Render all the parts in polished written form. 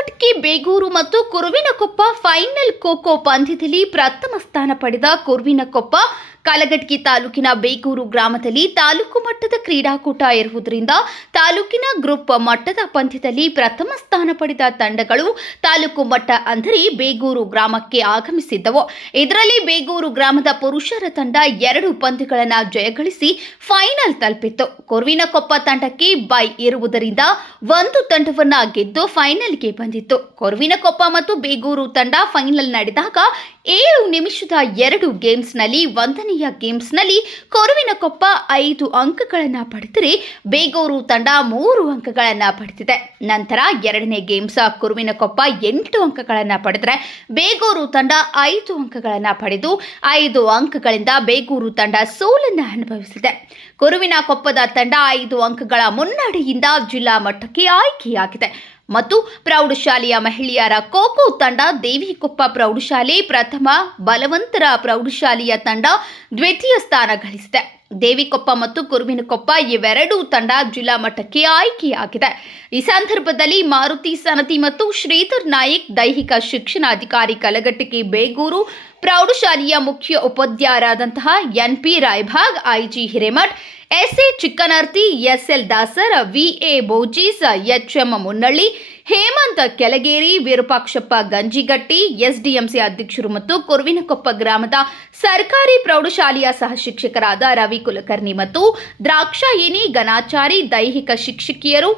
ಕಲಘಟಕಿ ಬೇಗೂರು ಮತ್ತು ಕುರುವಿನಕೊಪ್ಪ ಫೈನಲ್ ಖೋ-ಖೋ ಪಂದ್ಯದಲ್ಲಿ ಪ್ರಥಮ ಸ್ಥಾನ ಪಡೆದ ಕುರುವಿನಕೊಪ್ಪ ಕಲಘಟಕಿ ತಾಲೂಕಿನ ಬೇಗೂರು ಗ್ರಾಮದಲ್ಲಿ ತಾಲೂಕು ಮಟ್ಟದ ಕ್ರೀಡಾಕೂಟ ಇರುವುದರಿಂದ ತಾಲೂಕಿನ ಗ್ರೂಪ್ ಮಟ್ಟದ ಪಂದ್ಯದಲ್ಲಿ ಪ್ರಥಮ ಸ್ಥಾನ ಪಡೆದ ತಂಡಗಳು ತಾಲೂಕು ಮಟ್ಟ ಅಂದರೆ ಬೇಗೂರು ಗ್ರಾಮಕ್ಕೆ ಆಗಮಿಸಿದ್ದವು. ಇದರಲ್ಲಿ ಬೇಗೂರು ಗ್ರಾಮದ ಪುರುಷರ ತಂಡ 2 ಪಂದ್ಯಗಳನ್ನು ಜಯಗಳಿಸಿ ಫೈನಲ್ ತಲುಪಿತ್ತು. ಕುರುವಿನಕೊಪ್ಪ ತಂಡಕ್ಕೆ ಬೈ ಇರುವುದರಿಂದ 1 ತಂಡವನ್ನ ಗೆದ್ದು ಫೈನಲ್ಗೆ ಬಂದಿತ್ತು. ಕುರುವಿನಕೊಪ್ಪ ಮತ್ತು ಬೇಗೂರು ತಂಡ ಫೈನಲ್ ನಡೆದಾಗ 7 ನಿಮಿಷದ 2 ಗೇಮ್ಸ್ನಲ್ಲಿ 1ನೆಯ ಗೇಮ್ಸ್ನಲ್ಲಿ ಕುರುವಿನಕೊಪ್ಪ 5 ಅಂಕಗಳನ್ನು ಪಡೆದರೆ ಬೇಗೂರು ತಂಡ 3 ಅಂಕಗಳನ್ನು ಪಡೆದಿದೆ. ನಂತರ 2ನೇ ಗೇಮ್ಸ್ ಕುರುವಿನಕೊಪ್ಪ 8 ಅಂಕಗಳನ್ನು ಪಡೆದರೆ ಬೇಗೂರು ತಂಡ 5 ಅಂಕಗಳನ್ನು ಪಡೆದು 5 ಅಂಕಗಳಿಂದ ಬೇಗೂರು ತಂಡ ಸೋಲನ್ನು ಅನುಭವಿಸಿದೆ. ಕುರುವಿನಕೊಪ್ಪದ ತಂಡ 5 ಅಂಕಗಳ ಮುನ್ನಡೆಯಿಂದ ಜಿಲ್ಲಾ ಮಟ್ಟಕ್ಕೆ ಆಯ್ಕೆಯಾಗಿದೆ ಮತ್ತು ಪ್ರೌಢಶಾಲೆಯ ಮಹಿಳೆಯರ ಖೋ-ಖೋ ತಂಡ ದೇವಿಕೊಪ್ಪ ಪ್ರೌಢಶಾಲೆ ಪ್ರಥಮ, ಬಲವಂತರ ಪ್ರೌಢಶಾಲೆಯ ತಂಡ ದ್ವಿತೀಯ ಸ್ಥಾನ ಗಳಿಸಿದೆ. ದೇವಿಕೊಪ್ಪ ಮತ್ತು ಕುರುವಿನಕೊಪ್ಪ ಇವೆರಡೂ ತಂಡ ಜಿಲ್ಲಾ ಮಟ್ಟಕ್ಕೆ ಆಯ್ಕೆಯಾಗಿದೆ. ಈ ಸಂದರ್ಭದಲ್ಲಿ ಮಾರುತಿ ಸನತಿ ಮತ್ತು ಶ್ರೀಧರ್ ನಾಯಕ್ ದೈಹಿಕ ಶಿಕ್ಷಣಾಧಿಕಾರಿ ಕಲಘಟಕಿ ಬೇಗೂರು ಪ್ರೌಢಶಾಲೆಯ ಮುಖ್ಯ ಉಪಾಧ್ಯಾಯರಾದಂತಹ NP. Raybhag, IG Hiremath, SA Chikkanarti, SL Dasar, VA Bojis, HM Munnalli, Hemant Kelageri, Virupakshappa Ganjigatti, SDMC ಅಧ್ಯಕ್ಷರು ಮತ್ತು ಕುರುವಿನಕೊಪ್ಪ ಗ್ರಾಮದ ಸರ್ಕಾರಿ ಪ್ರೌಢಶಾಲೆಯ ಸಹ ಶಿಕ್ಷಕರಾದ ರವಿ ಕುಲಕರ್ಣಿ ಮತ್ತು ದ್ರಾಕ್ಷಾಯಿನಿ ಗಣಾಚಾರಿ, ದೈಹಿಕ ಶಿಕ್ಷಕಿಯರು,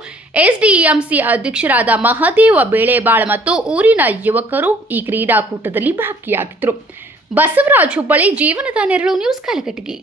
ಎಸ್ಡಿಎಂಸಿ ಅಧ್ಯಕ್ಷರಾದ ಮಹಾದೇವ ಬೇಳೆಬಾಳ್ ಮತ್ತು ಊರಿನ ಯುವಕರು ಈ ಕ್ರೀಡಾಕೂಟದಲ್ಲಿ ಭಾಗಿಯಾಗಿದ್ದರು. ಬಸವರಾಜ್ ಹುಬ್ಬಳ್ಳಿ, ಜೀವನದ ನೆರಳು ನ್ಯೂಸ್, ಕಲಘಟಕಿ.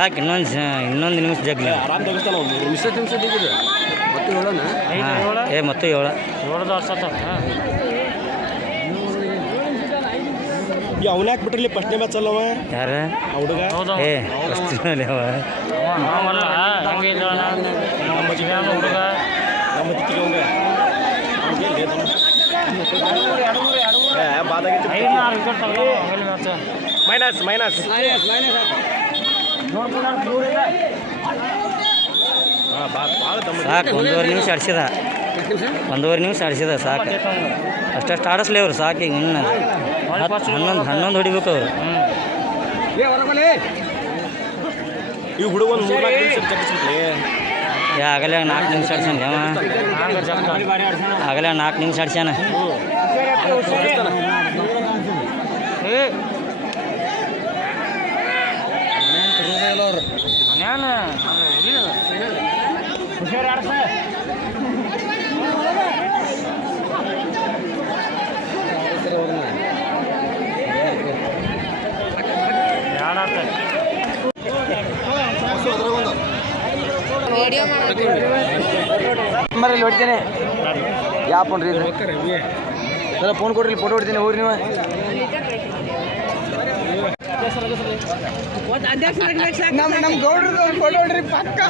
ಯಾಕೆ ಇನ್ನೊಂದು ನಿಮಿಷ ಜಗ್ಲಿ ಆರಾಮ್ ತೆಗಿಸ್ತಾನ ನಿಮಿಷ ತೆಗಿದೆ ಮತ್ತೆ ಹೇಳೋಣ ಮತ್ತೆ ಏಳು ಅವನ್ಯಾಕೆ ಬಿಟ್ಟಿರ್ಲಿ ಫಸ್ಟ್ನೇ ಮ್ಯಾಚ್ ಅಲ್ಲವ ಯಾರ ಹುಡುಗ ಮೈನಸ್ ಮೈನಸ್ ಸಾಕು. 1.5 ನಿಮಿಷ ಆಡಿಸಿದ 1.5 ನಿಮಿಷ ಆಡಿಸಿದ ಸಾಕು. ಅಷ್ಟಷ್ಟು ಆಡಿಸ್ಲಿ ಅವ್ರು ಸಾಕು. ಈಗ ಇನ್ನು 11 ಹೊಡಿಬೇಕು ಅವರು. ಈ ಹುಡುಗ ಒಂದು ಆಗಲೇ 4 ನಿಮಿಷ ಆಡ್ಸ್ಯಾನ ಆಗಲೇ 4 ನಿಮಿಷ ಆಡ್ಸ್ಯಾನ. ನಂಬರಲ್ಲಿ ಹೊಡ್ತೀನಿ ಯಾವ ಫೋನ್ ರೀ ಎಲ್ಲ ಫೋನ್ ಕೊಡ್ರಿ, ಫೋಟೋ ಹೊಡ್ತೀನಿ ಹೋಗ್ರಿ ನೀವು. ನಮ್ಮ ಗೌಡ್ರದ್ದು ಫೋಟೋ ಹೊಡ್ರಿ ಪಕ್ಕ.